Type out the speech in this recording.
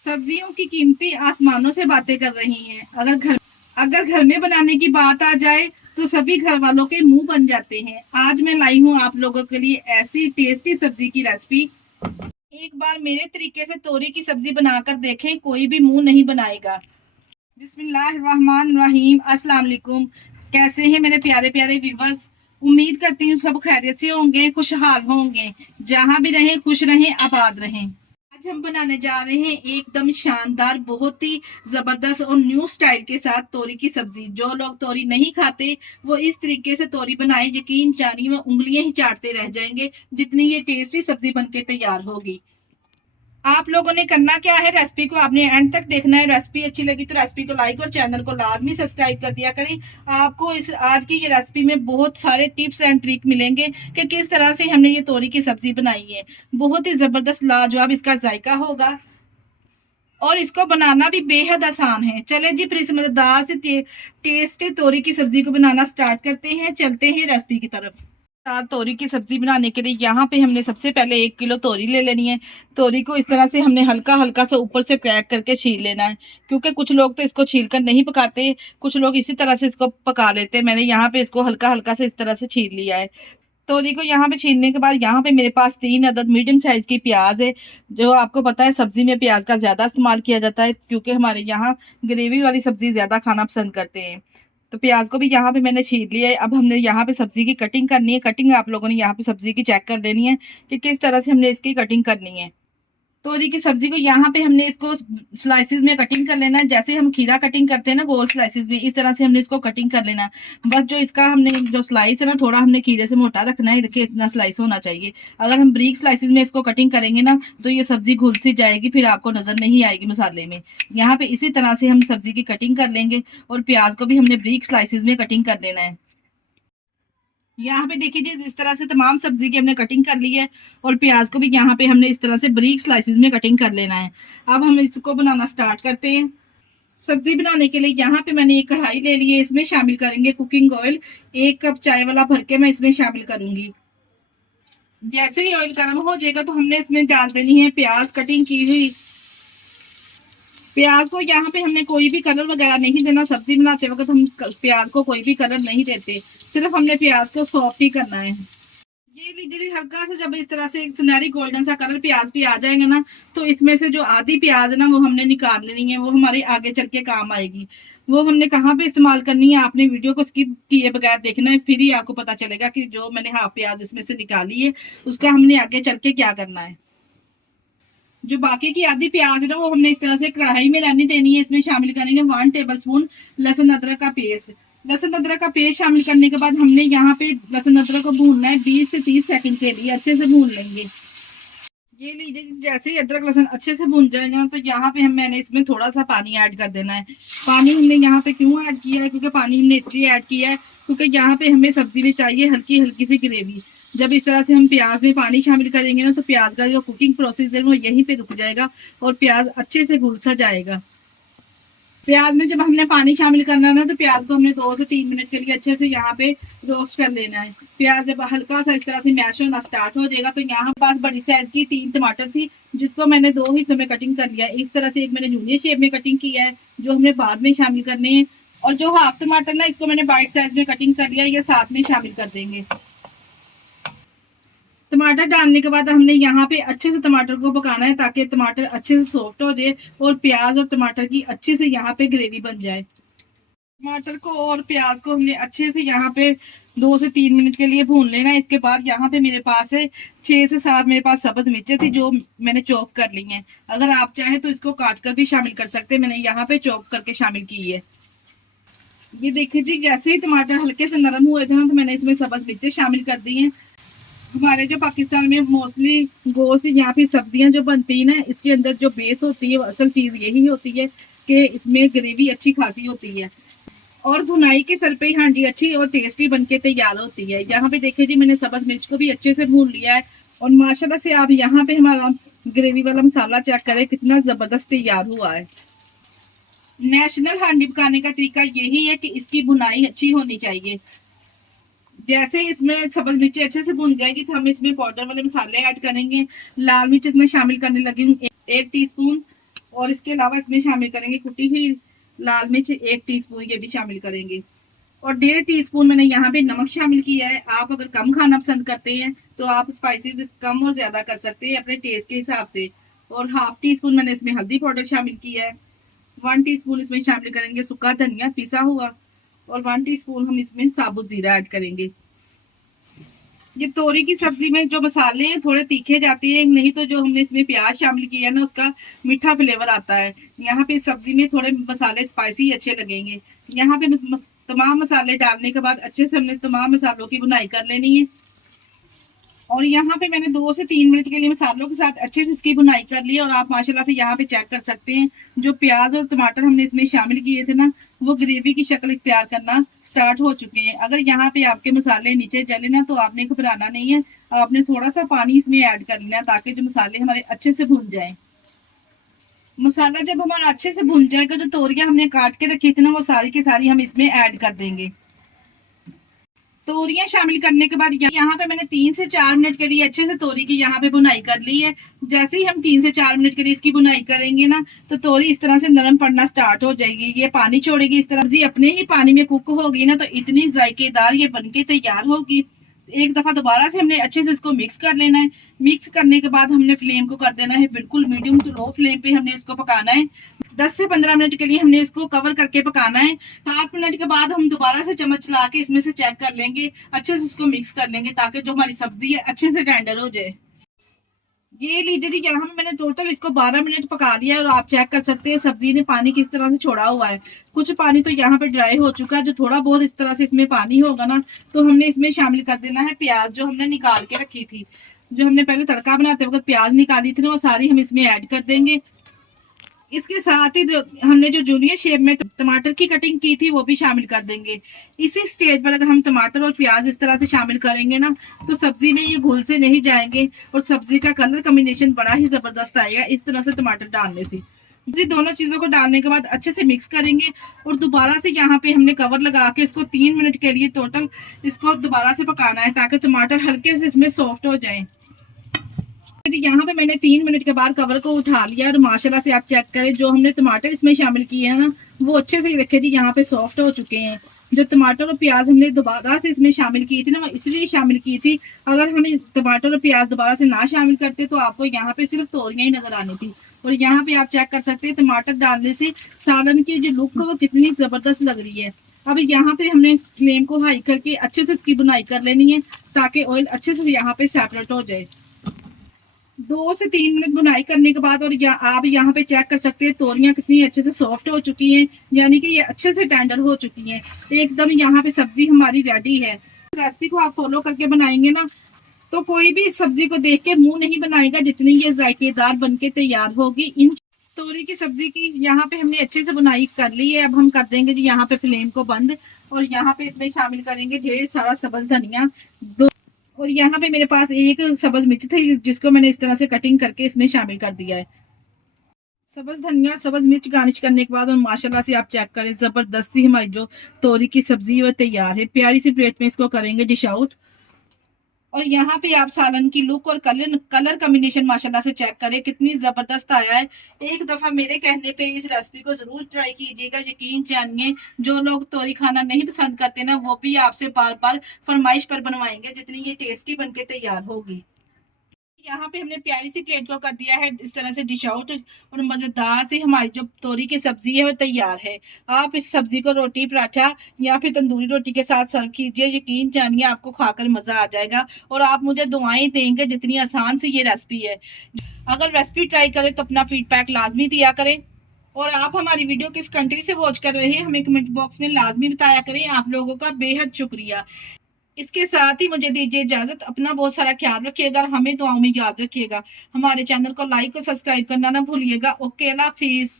सब्जियों की कीमतें आसमानों से बातें कर रही हैं। अगर घर में बनाने की बात आ जाए तो सभी घर वालों के मुंह बन जाते हैं। आज मैं लाई हूँ आप लोगों के लिए ऐसी टेस्टी सब्जी की रेसिपी। एक बार मेरे तरीके से तोरी की सब्जी बनाकर देखें, कोई भी मुंह नहीं बनाएगा। बिस्मिल्लाहिर्रहमानिर्रहीम। अस्सलाम वालेकुम। कैसे हैं मेरे प्यारे प्यारे व्यूवर्स? उम्मीद करती हूँ सब खैरियत से होंगे, खुशहाल होंगे। जहां भी रहें खुश रहें, आबाद रहें। आज हम बनाने जा रहे हैं एकदम शानदार, बहुत ही जबरदस्त और न्यू स्टाइल के साथ तोरी की सब्जी। जो लोग तोरी नहीं खाते वो इस तरीके से तोरी बनाए, यकीन जानिए वो उंगलियां ही चाटते रह जाएंगे जितनी ये टेस्टी सब्जी बनके तैयार होगी। आप लोगों ने करना क्या है, रेसिपी को आपने एंड तक देखना है। रेसिपी अच्छी लगी तो रेसिपी को लाइक और चैनल को लाजमी सब्सक्राइब कर दिया करें। आपको इस आज की ये रेसिपी में बहुत सारे टिप्स एंड ट्रिक मिलेंगे कि किस तरह से हमने ये तोरी की सब्जी बनाई है। बहुत ही जबरदस्त लाजवाब इसका जायका होगा और इसको बनाना भी बेहद आसान है। चले जी फिर इस मजेदार से टेस्टी तोरी की सब्जी को बनाना स्टार्ट करते हैं। चलते हैं रेसिपी की तरफ। दाल तोरी की सब्जी बनाने के लिए यहाँ पे हमने सबसे पहले 1 किलो तोरी ले लेनी है। तोरी को इस तरह से हमने हल्का हल्का सा ऊपर से क्रैक करके छील लेना है, क्योंकि कुछ लोग तो इसको छीलकर नहीं पकाते, कुछ लोग इसी तरह से इसको पका लेते हैं। मैंने यहाँ पे इसको हल्का हल्का से इस तरह से छील लिया है। तोरी को यहाँ पे छीलने के बाद यहाँ पे मेरे पास 3 अदद मीडियम साइज की प्याज है। जो आपको पता है सब्जी में प्याज का ज्यादा इस्तेमाल किया जाता है, क्योंकि हमारे यहाँ ग्रेवी वाली सब्जी ज्यादा खाना पसंद करते हैं। तो प्याज को भी यहाँ पे मैंने छील लिया है। अब हमने यहाँ पे सब्जी की कटिंग करनी है। कटिंग आप लोगों ने यहाँ पे सब्जी की चेक कर लेनी है कि किस तरह से हमने इसकी कटिंग करनी है। तोरी की सब्जी को यहाँ पे हमने इसको स्लाइसिस में कटिंग कर लेना है। जैसे हम खीरा कटिंग करते हैं ना गोल स्लाइसिस में, इस तरह से हमने इसको कटिंग कर लेना है। बस जो इसका हमने जो स्लाइस है ना, थोड़ा हमने खीरे से मोटा रखना है। देखिए इतना स्लाइस होना चाहिए। अगर हम ब्रीक स्लाइसिस में इसको कटिंग करेंगे ना तो ये सब्जी घुल सी जाएगी, फिर आपको नजर नहीं आएगी मसाले में। यहाँ पे इसी तरह से हम सब्जी की कटिंग कर लेंगे और प्याज को भी हमने ब्रीक स्लाइसिस में कटिंग कर लेना है। यहाँ पे देखिए जी इस तरह से तमाम सब्जी की हमने कटिंग कर ली है और प्याज को भी यहाँ पे हमने इस तरह से बारीक स्लाइसिस में कटिंग कर लेना है। अब हम इसको बनाना स्टार्ट करते हैं। सब्जी बनाने के लिए यहाँ पे मैंने एक कढ़ाई ले ली है। इसमें शामिल करेंगे कुकिंग ऑयल। 1 कप चाय वाला भर के मैं इसमें शामिल करूंगी। जैसे ही ऑयल गर्म हो जाएगा तो हमने इसमें डाल देनी है प्याज कटिंग की हुई। प्याज को यहाँ पे हमने कोई भी कलर वगैरह नहीं देना। सब्जी बनाते वक्त हम प्याज को कोई भी कलर नहीं देते, सिर्फ हमने प्याज को सॉफ्ट ही करना है। ये लीजिए हल्का सा जब इस तरह से एक सुनहरी गोल्डन सा कलर प्याज पे आ जाएगा ना तो इसमें से जो आधी प्याज है ना वो हमने निकाल लेनी है। वो हमारे आगे चल के काम आएगी। वो हमने कहाँ पे इस्तेमाल करनी है, आपने वीडियो को स्किप किए बगैर देखना है, फिर ही आपको पता चलेगा कि जो मैंने हाफ प्याज इसमें से निकाली है उसका हमने आगे चल के क्या करना है। जो बाकी की आधी प्याज है ना वो हमने इस तरह से कढ़ाई में रहने देनी है। इसमें शामिल करेंगे 1 टेबल स्पून लहसुन अदरक का पेस्ट। लहसुन अदरक का पेस्ट शामिल करने के बाद हमने यहाँ पे लहसुन अदरक को भूनना है। 20 से 30 सेकंड के लिए अच्छे से भून लेंगे। ये लीजिए जैसे ही अदरक लहसुन अच्छे से भून जाएगा ना तो यहाँ पे मैंने इसमें थोड़ा सा पानी ऐड कर देना है। पानी हमने यहाँ पे क्यों ऐड किया है, क्योंकि पानी हमने इसलिए ऐड किया है क्योंकि यहाँ पे हमें सब्जी में चाहिए हल्की हल्की सी ग्रेवी। जब इस तरह से हम प्याज में पानी शामिल करेंगे ना तो प्याज का जो कुकिंग प्रोसेस है वो यहीं पे रुक जाएगा और प्याज अच्छे से घुल सा जाएगा। प्याज में जब हमने पानी शामिल करना है ना तो प्याज को हमने 2 से 3 मिनट के लिए अच्छे से यहाँ पे रोस्ट कर लेना है। प्याज जब हल्का सा इस तरह से मैश होना स्टार्ट हो जाएगा तो यहाँ पास बड़ी साइज की 3 टमाटर थी जिसको मैंने 2 हिस्सों में कटिंग कर लिया है। इस तरह से एक मैंने जूनियर शेप में कटिंग किया है जो हमने बाद में शामिल करने हैं। और जो हाफ टमाटर ना इसको मैंने बाइट साइज में कटिंग कर लिया, ये साथ में शामिल कर देंगे। टमाटर डालने के बाद हमने यहाँ पे अच्छे से टमाटर को पकाना है ताकि टमाटर अच्छे से सॉफ्ट हो जाए और प्याज और टमाटर की अच्छे से यहाँ पे ग्रेवी बन जाए। टमाटर को और प्याज को हमने अच्छे से यहाँ पे 2 से 3 मिनट के लिए भून लेना है। इसके बाद यहाँ पे मेरे पास है 6 से 7 मेरे पास सब्ज मिर्चें थी जो मैंने चॉप कर ली हैं। अगर आप चाहें तो इसको काट कर भी शामिल कर सकते हैं, मैंने यहाँ पे चॉप करके शामिल की है। ये देखिए जी जैसे ही टमाटर हल्के से नरम हुए थे ना तो मैंने इसमें सब्ज मिर्चें शामिल कर दी हैं। हमारे जो पाकिस्तान में मोस्टली गोश्त या फिर सब्जियां जो बनती है ना इसके अंदर जो बेस होती है वो असल चीज यही होती है कि इसमें ग्रेवी अच्छी खासी होती है और भुनाई के सर पे ही हांडी अच्छी और टेस्टी बनके तैयार होती है। यहाँ पे देखिए जी मैंने सब्ज मिर्च को भी अच्छे से भून लिया है और माशाल्लाह से आप यहाँ पे हमारा ग्रेवी वाला मसाला चेक करें कितना जबरदस्त तैयार हुआ है। नेशनल हांडी पकाने का तरीका यही है कि इसकी भुनाई अच्छी होनी चाहिए। जैसे इसमें सब्ज मिर्ची अच्छे से भून जाएगी तो हम इसमें पाउडर वाले मसाले ऐड करेंगे। लाल मिर्च इसमें शामिल करने लगी हूँ 1 टीस्पून और इसके अलावा इसमें शामिल करेंगे कुटी हुई लाल मिर्च 1 टीस्पून, ये भी शामिल करेंगे। और 1.5 टीस्पून मैंने यहाँ पे नमक शामिल किया है। आप अगर कम खाना पसंद करते हैं तो आप स्पाइसेस कम और ज्यादा कर सकते हैं अपने टेस्ट के हिसाब से। और ½ टीस्पून मैंने इसमें हल्दी पाउडर शामिल किया है। 1 टीस्पून इसमें शामिल करेंगे सूखा धनिया पिसा हुआ, और 1 टीस्पून हम इसमें साबुत जीरा ऐड करेंगे। ये तोरी की सब्जी में जो मसाले हैं थोड़े तीखे जाते हैं, नहीं तो जो हमने इसमें प्याज शामिल किया है ना उसका मीठा फ्लेवर आता है। यहाँ पे सब्जी में थोड़े मसाले स्पाइसी अच्छे लगेंगे। यहाँ पे तमाम मसाले डालने के बाद अच्छे से हमने तमाम मसालों की भुनाई कर लेनी है। और यहाँ पे मैंने 2 से 3 मिनट के लिए मसालों के साथ अच्छे से इसकी भुनाई कर ली। और आप माशाल्लाह से यहाँ पे चेक कर सकते हैं जो प्याज और टमाटर हमने इसमें शामिल किए थे ना, वो ग्रेवी की शक्ल इख्तियार करना स्टार्ट हो चुके हैं। अगर यहाँ पे आपके मसाले नीचे जले ना तो आपने घबराना नहीं है, आपने थोड़ा सा पानी इसमें ऐड कर लेना ताकि जो मसाले हमारे अच्छे से भुन जाए। मसाला जब हमारा अच्छे से भुन जाएगा, जो तोरियां हमने काट के रखी थी ना वो सारी की सारी हम इसमें ऐड कर देंगे। तोरियां शामिल करने के बाद यहाँ पे मैंने 3 से 4 मिनट के लिए अच्छे से तोरी की यहाँ पे बुनाई कर ली है। जैसे ही हम 3 से 4 मिनट के लिए इसकी बुनाई करेंगे ना तो तोरी इस तरह से नरम पड़ना स्टार्ट हो जाएगी, ये पानी छोड़ेगी। इस तरह से अपने ही पानी में कुक होगी ना तो इतनी जायकेदार ये बनके तैयार होगी। एक दफा दोबारा से हमने अच्छे से इसको मिक्स कर लेना है। मिक्स करने के बाद हमने फ्लेम को कर देना है बिल्कुल मीडियम टू लो फ्लेम पे हमने इसको पकाना है। 10 से 15 मिनट के लिए हमने इसको कवर करके पकाना है। 7 मिनट के बाद हम दोबारा से चम्मच चला के इसमें से चेक कर लेंगे, अच्छे से इसको मिक्स कर लेंगे ताकि जो हमारी सब्जी है अच्छे से टेंडर हो जाए। ये लीजिए जी, यहाँ मैंने टोटल इसको 12 मिनट पका लिया है। और आप चेक कर सकते हैं सब्जी ने पानी किस तरह से छोड़ा हुआ है। कुछ पानी तो यहाँ पे ड्राई हो चुका है, जो थोड़ा बहुत इस तरह से इसमें पानी होगा ना तो हमने इसमें शामिल कर देना है प्याज जो हमने निकाल के रखी थी। जो हमने पहले तड़का बनाते वक्त प्याज निकाली थी ना वो सारी हम इसमें ऐड कर देंगे। इसके साथ ही हमने जो जूनियर शेप में टमाटर की कटिंग की थी वो भी शामिल कर देंगे। इसी स्टेज पर अगर हम टमाटर और प्याज इस तरह से शामिल करेंगे ना तो सब्जी में ये घुल से नहीं जाएंगे और सब्जी का कलर कॉम्बिनेशन बड़ा ही जबरदस्त आएगा इस तरह से टमाटर डालने से। जी, दोनों चीजों को डालने के बाद अच्छे से मिक्स करेंगे और दोबारा से यहाँ पे हमने कवर लगा के इसको 3 मिनट के लिए टोटल इसको दोबारा से पकाना है ताकि टमाटर हल्के से इसमें सॉफ्ट हो जाए। यहाँ पे मैंने 3 मिनट के बाद कवर को उठा लिया और माशाल्लाह से आप चेक करें जो हमने टमाटर इसमें शामिल किए हैं ना वो अच्छे से रखे जी यहाँ पे सॉफ्ट हो चुके हैं। जो टमाटर और प्याज हमने दोबारा से इसमें शामिल की थी ना वो इसलिए शामिल की थी, अगर हमें टमाटर और प्याज दोबारा से ना शामिल करते तो आपको यहाँ पे सिर्फ तोरियां ही नजर आनी थी। और यहाँ पे आप चेक कर सकते हैं टमाटर डालने से सालन की जो लुक वो कितनी जबरदस्त लग रही है। अब यहाँ पे हमने फ्लेम को हाई करके अच्छे से इसकी बुनाई कर लेनी है ताकि ऑयल अच्छे से यहाँ पे सेपरेट हो जाए। 2 से 3 मिनट बुनाई करने के बाद और आप यहाँ पे चेक कर सकते हैं तोरियां कितनी अच्छे से सॉफ्ट हो चुकी हैं, यानी कि ये अच्छे से टेंडर हो चुकी हैं। एकदम यहाँ पे सब्जी हमारी रेडी है। रेसिपी को आप फॉलो करके बनाएंगे ना तो कोई भी इस सब्जी को देख के मुंह नहीं बनाएगा जितनी ये जायकेदार बनके तैयार होगी। इन तोरी की सब्जी की यहाँ पे हमने अच्छे से बुनाई कर ली है। अब हम कर देंगे जी यहाँ पे फ्लेम को बंद और यहाँ पे इसमें शामिल करेंगे ढेर सारा सब्ज धनिया। और यहाँ पे मेरे पास एक सब्ज मिर्च थी जिसको मैंने इस तरह से कटिंग करके इसमें शामिल कर दिया है। सब्ज धनिया सब्ज मिर्च गार्निश करने के बाद और माशाल्लाह से आप चेक करें जबरदस्ती हमारी जो तोरी की सब्जी वो तैयार है। प्यारी सी प्लेट में इसको करेंगे डिश आउट। और यहाँ पे आप सालन की लुक और कलर कॉम्बिनेशन माशाल्लाह से चेक करें कितनी जबरदस्त आया है। एक दफा मेरे कहने पे इस रेसिपी को जरूर ट्राई कीजिएगा। यकीन जानिए जो लोग तोरी खाना नहीं पसंद करते ना वो भी आपसे बार बार फरमाइश पर बनवाएंगे जितनी ये टेस्टी बनके तैयार होगी। यहाँ पे हमने प्यारी सी प्लेट को कर दिया है इस तरह से डिश आउट और मजेदार से हमारी जो तोरी की सब्जी है वो तैयार है। आप इस सब्जी को रोटी पराठा या फिर तंदूरी रोटी के साथ सर्व कीजिए। यकीन जानिए आपको खाकर मजा आ जाएगा और आप मुझे दुआएं देंगे जितनी आसान सी ये रेसिपी है। अगर रेसिपी ट्राई करें तो अपना फीडबैक लाजमी दिया करें और आप हमारी वीडियो किस कंट्री से वॉच कर रहे हैं हमें कमेंट बॉक्स में लाजमी बताया करें। आप लोगों का बेहद शुक्रिया। इसके साथ ही मुझे दीजिए इजाजत। अपना बहुत सारा ख्याल रखिएगा और हमें दुआओं में याद रखिएगा। हमारे चैनल को लाइक और सब्सक्राइब करना ना भूलिएगा। ओके, अल्लाह हाफिज।